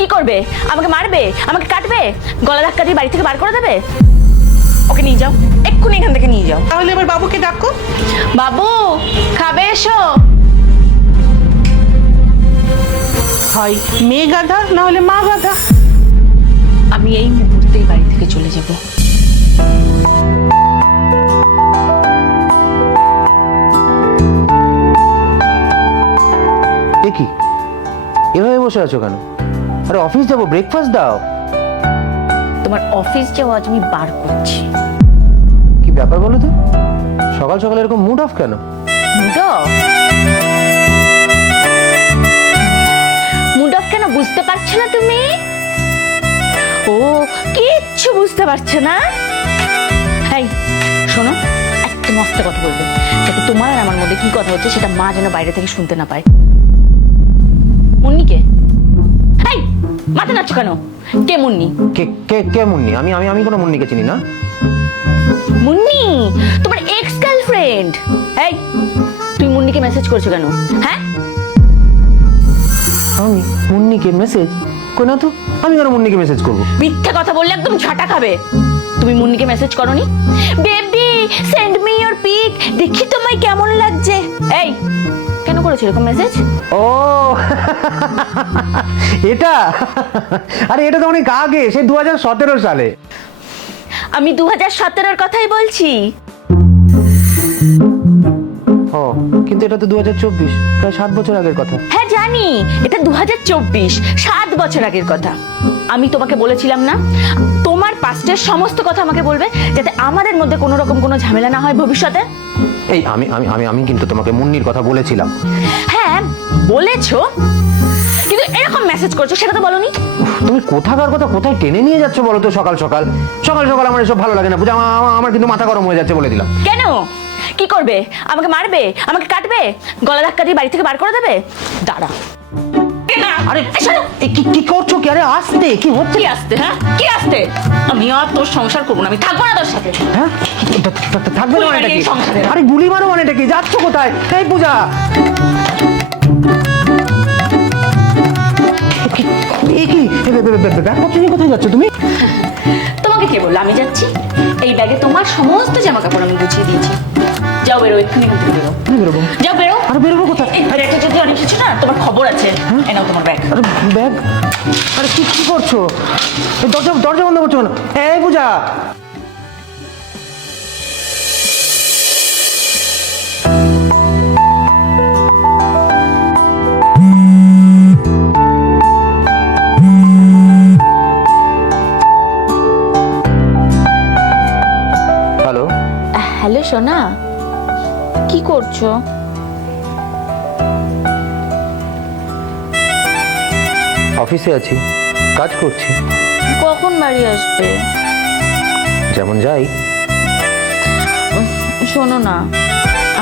কি করবে? আমাকে মারবে? আমাকে কাটবে? গলা ধাক্কা দিয়ে বাড়ি থেকে বার করে দেবে? ওকে নিয়ে যাও। এক্ষুনি এখান থেকে নিয়ে যাও। তাহলে এবার বাবুকে ডাকো। বাবু খাবে এসো। হয় মেয়ে গাধা না হলে মা গাধা। আমি এই মুহূর্তেই বাড়ি থেকে চলে যাব। কি? এভাবে বসে আছো কেন? আরে অফিস যাব ব্রেকফাস্ট দাও। তোমার অফিস যাওয়া আজ আমি বার করছি। কি ব্যাপার বলো তো? সকাল সকাল এরকম মুড অফ কেন? মুড অফ মুড অফ কেন বুঝতে পারছ না তুমি? ও কিচ্ছু বুঝতে পারছ না? এই শোনো একটা মস্ত কথা বলবে। যাতে তোমার আর আমার মধ্যে কি কথা হচ্ছে সেটা মা যেন বাইরে থেকে শুনতে না পায়। মাথা নাচ্ছ কেন? কে মুন্নি? কে কে কে মুন্নি? আমি আমি আমি কোনো মুন্নিকে চিনি না। মুন্নি তোমার এক্স গার্লফ্রেন্ড এই তুই মুন্নিকে মেসেজ করছ কেন? হ্যাঁ? আমি মুন্নিকে মেসেজ কই না তো? আমি কেন মুন্নিকে মেসেজ করব? মিথ্যা কথা বললে একদম ঝাঁটা খাবে। তুমি মুন্নিকে মেসেজ করনি? Baby send me your pic দেখি তোমায় কেমন লাগছে। এই কেন করেছ এরকম মেসেজ ও এটা? আরে এটা তো অনেক আগে সে দু হাজার সতেরো সালে। আমি দু হাজার সতেরোর কথাই বলছি। ও কিন্তু এটা তো দু হাজার চব্বিশ প্রায় সাত বছর আগের কথা। হ্যাঁ জানি। এটা দু হাজার চব্বিশ সাত বছর আগের কথা। আমি তোমাকে বলেছিলাম না তোমার পাস্টের সমস্ত কথা আমাকে বলবে যাতে আমাদের মধ্যে কোনো রকম কোনো ঝামেলা না হয় ভবিষ্যতে। এই আমি আমি আমি আমি কিন্তু তোমাকে মুন্নির কথা বলেছিলাম। হ্যাঁ বলেছ। কিন্তু এরকম মেসেজ করছ সেটা তো বলনি। তুমি কোথাকার কথা কোথায় টেনে নিয়ে যাচ্ছ বলো তো সকাল সকাল? সকাল সকাল আমার এসব ভালো লাগে না। বুঝা আমার- কিন্তু মাথা গরম হয়ে যাচ্ছে বলে দিলাম। কেন? কি করবে? আমাকে মারবে? আমাকে কাটবে? গলা ধাক্কা দিয়ে বাড়ি থেকে বার করে দেবে? দাঁড়া। আরে এই শোনো, এ কি কি করছ কি? আরে আসতে কি হচ্ছে? কি আসতে হ্যাঁ? কি আসতে? আমি আর তোর সংসার করব না আমি থাকব না তোর সাথে। হ্যাঁ? থাকবে না গুলি মানেটা কি? সংসারে। আরে গুলি মারো মানেটা কি? যাচ্ছ কোথায়? এই পূজা। এ কি? এ ব্যাগপত্র নিয়ে কোথায় যাচ্ছ তুমি? তোমাকে কে বলল? আমি যাচ্ছি। এই ব্যাগে তোমার সমস্ত জামা কাপড় আমি গুছিয়ে দিয়েছি। যাও বেরো এক্ষুনি বেরো। বেরোবো। যাও বেরো। আরে বেরোবো কোথায়? এই যদি অনেক কিছু না তোমার খবর আছে। এই নাও তোমার ব্যাগ আরে ব্যাগ আরে কি কি করছ? এই দরজা দরজা বন্ধ করছ না এই পূজা! হ্যালো হ্যালো সোনা। করছ অফিসে আছি কাজ করছি। কখন বাড়ি আসবে? যেমন যাই। শোনো না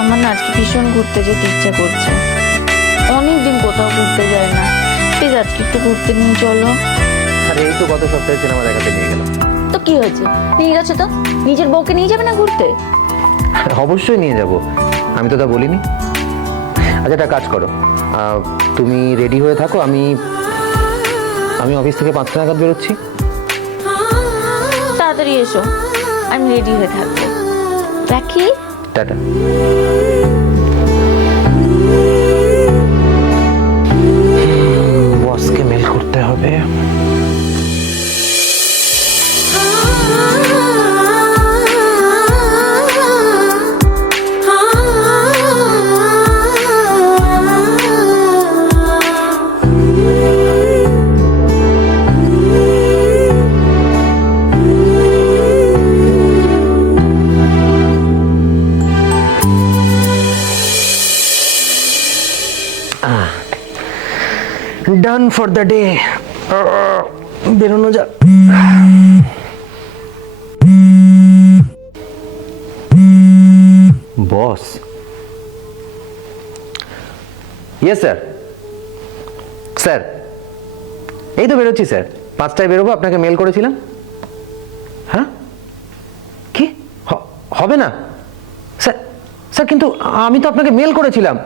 আমার না আজকে ভীষণ ঘুরতে যেতে ইচ্ছা করছে। অনেকদিন কোথাও ঘুরতে যায় না। প্লিজ আজকে একটু ঘুরতে নিয়ে চলো। আরে এই তো গত সপ্তাহে সিনেমা দেখাতে নিয়ে গেলাম। তো কি হয়েছে? নিয়ে গেছো তো? নিজের বউকে নিয়ে যাবে না ঘুরতে? অবশ্যই নিয়ে যাব। আমি তো তা বলিনি। আচ্ছা একটা কাজ করো। তুমি রেডি হয়ে থাকো আমি আমি অফিস থেকে পাঁচটা নাগাদ বেরোচ্ছি। তাড়াতাড়ি এসো। আমি রেডি হয়ে থাকব। রাখি? টাটা। বসকে মেল করতে হবে। ডে বেরোনো যাক। বস। ইয়েস স্যার স্যার এই তো বেরোচ্ছি স্যার পাঁচটায় বেরোবো, আপনাকে মেল করেছিলাম। হ্যাঁ? কি? হবে না। স্যার স্যার কিন্তু আমি তো আপনাকে মেল করেছিলাম।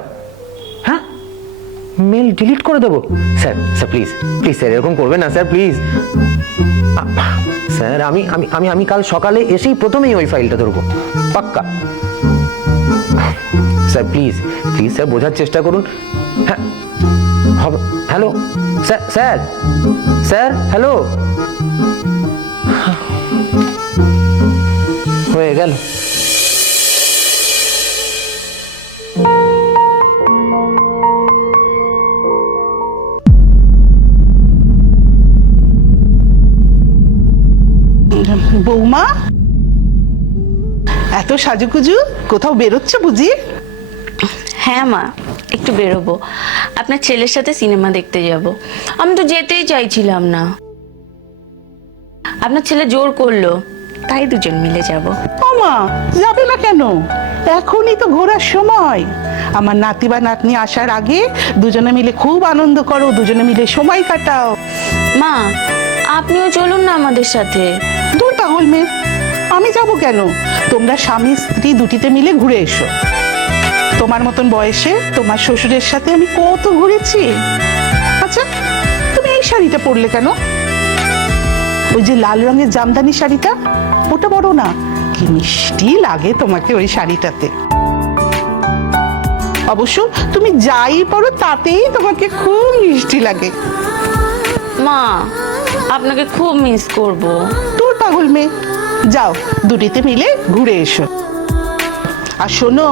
মেল ডিলিট করে দেবো। Sir sir please please sir, এরকম করবেন না, স্যার প্লিজ স্যার, আমি আমি আমি আমি কাল সকালে এসেই প্রথমেই ওই ফাইলটা ধরবো। পাক্কা। স্যার প্লিজ প্লিজ স্যার, বোঝার চেষ্টা করুন। হ্যাঁ। হ্যালো। Sir sir, hello. হয়ে গেল। বৌমা। এত সাজুকুজু কোথাও বেরোচ্ছে বুঝি? হ্যাঁ মা একটু বেরোবো। আপনার ছেলের সাথে সিনেমা দেখতে যাব। আমি তো যেতেই চাইছিলাম না। আপনার ছেলে জোর করল তাই দুজন মিলে যাব। ওমা যাবে না কেন? এখনই তো ঘোরার সময়। আমার নাতি বা নাতনি আসার আগে দুজনে মিলে খুব আনন্দ করো দুজনে মিলে সময় কাটাও। মা আপনিও চলুন না আমাদের সাথে। পাগল মেয়ে। আমি যাব কেন? তোমরা স্বামী স্ত্রী দুটিতে মিলে ঘুরে এসো। তোমার মতন বয়সে তোমার শ্বশুরের সাথে আমি কত ঘুরেছি? আচ্ছা তুমি এই শাড়িটা পরলে কেন? ওই যে লাল রঙের জামদানি শাড়িটা ওটা বড় না। কি মিষ্টি লাগে তোমাকে ওই শাড়িটাতে। অবশ্য তুমি যাই পরো তাতেই তোমাকে খুব মিষ্টি লাগে। মা আপনাকে খুব মিস করব। তোর পাগল মেয়ে। যাও, দুটিতে মিলে ঘুরে এসো। আর শোনো,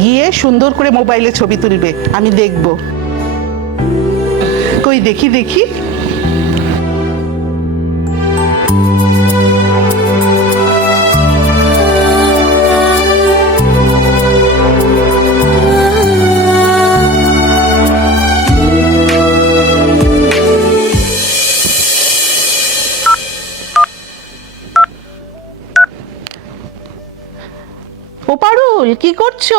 গিয়ে সুন্দর করে মোবাইলে ছবি তুলবে, আমি দেখব। কই, দেখি দেখি। ও পারুল কি করছ?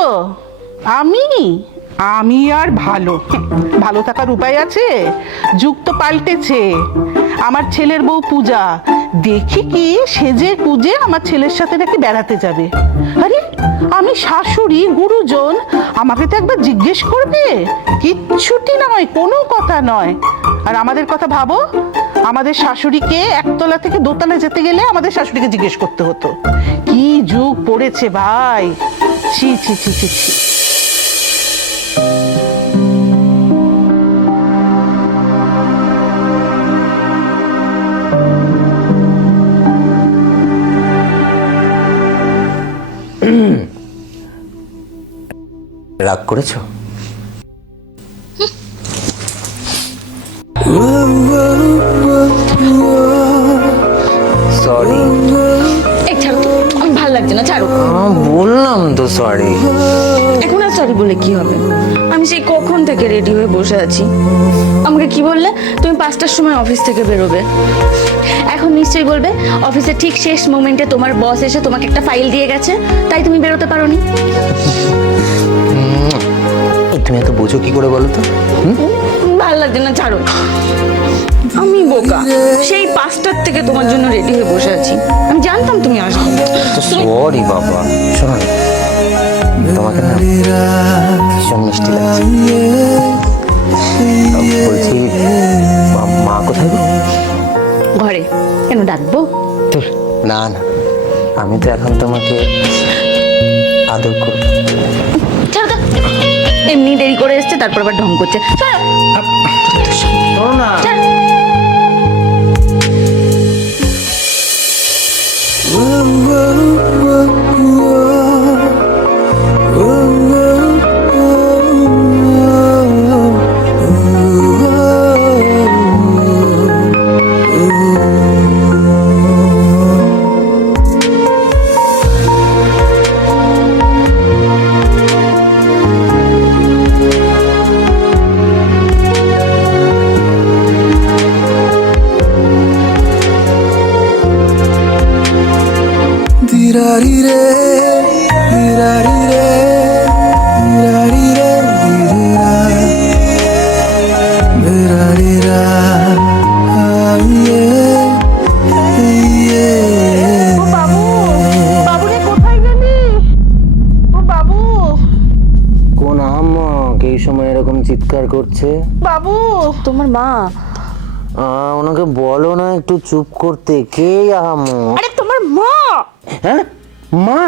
আমি? আমি আর ভালো। ভালো থাকার উপায় আছে? যুগ তো পাল্টেছে। আমার ছেলের বউ পূজা। দেখি কি সেজে কুজে আমার ছেলের সাথে নাকি বেড়াতে যাবে। আরে, আমি শাশুড়ি, গুরুজন, আমাকে তো একবার জিজ্ঞেস করবে? কিচ্ছুটি নয়, কোনো কথা নয়। আর আমাদের কথা ভাবো? আমাদের শাশুড়িকে একতলা থেকে দোতলা যেতে গেলে আমাদের শাশুড়িকে জিজ্ঞেস করতে হতো। কি যুগ পড়েছে ভাই? ছি ছি ছি ছি ছি। রাগ করেছ? সরি এখন আর সরি বলে কি হবে? আমি সেই কখন থেকে রেডি হয়ে বসে আছি। আমাকে কি বললে? তুমি পাঁচটার সময় অফিস থেকে বেরোবে। এখন নিশ্চয়ই বলবে অফিসের ঠিক শেষ মোমেন্টে তোমার বস এসে তোমাকে একটা ফাইল দিয়ে গেছে তাই তুমি বেরোতে পারোনি। তুমি এত বোঝো কি করে বলো তো? ভালো লাগছে না ছাড়ো। আমি বোকা। সেই পাঁচটার থেকে তোমার জন্য রেডি হয়ে বসে আছি। আমি জানতাম তুমি আসবে। সরি বাবা। শোনো না, তোমাকে না ভীষণ মিষ্টি লাগছে। বলছি মা- মা কোথায় ঘরে। কেন ডাকবো? না না। আমি তো এখন তোমাকে আদর করব। এমনি দেরি করে এসছে তারপর আবার ঢং করছে। চিৎকার করছে। বাবু! তোমার মা? ওনাকে বলো না একটু চুপ করতে। কে আহামো? আরে তোমার মা! হ্যাঁ? মা?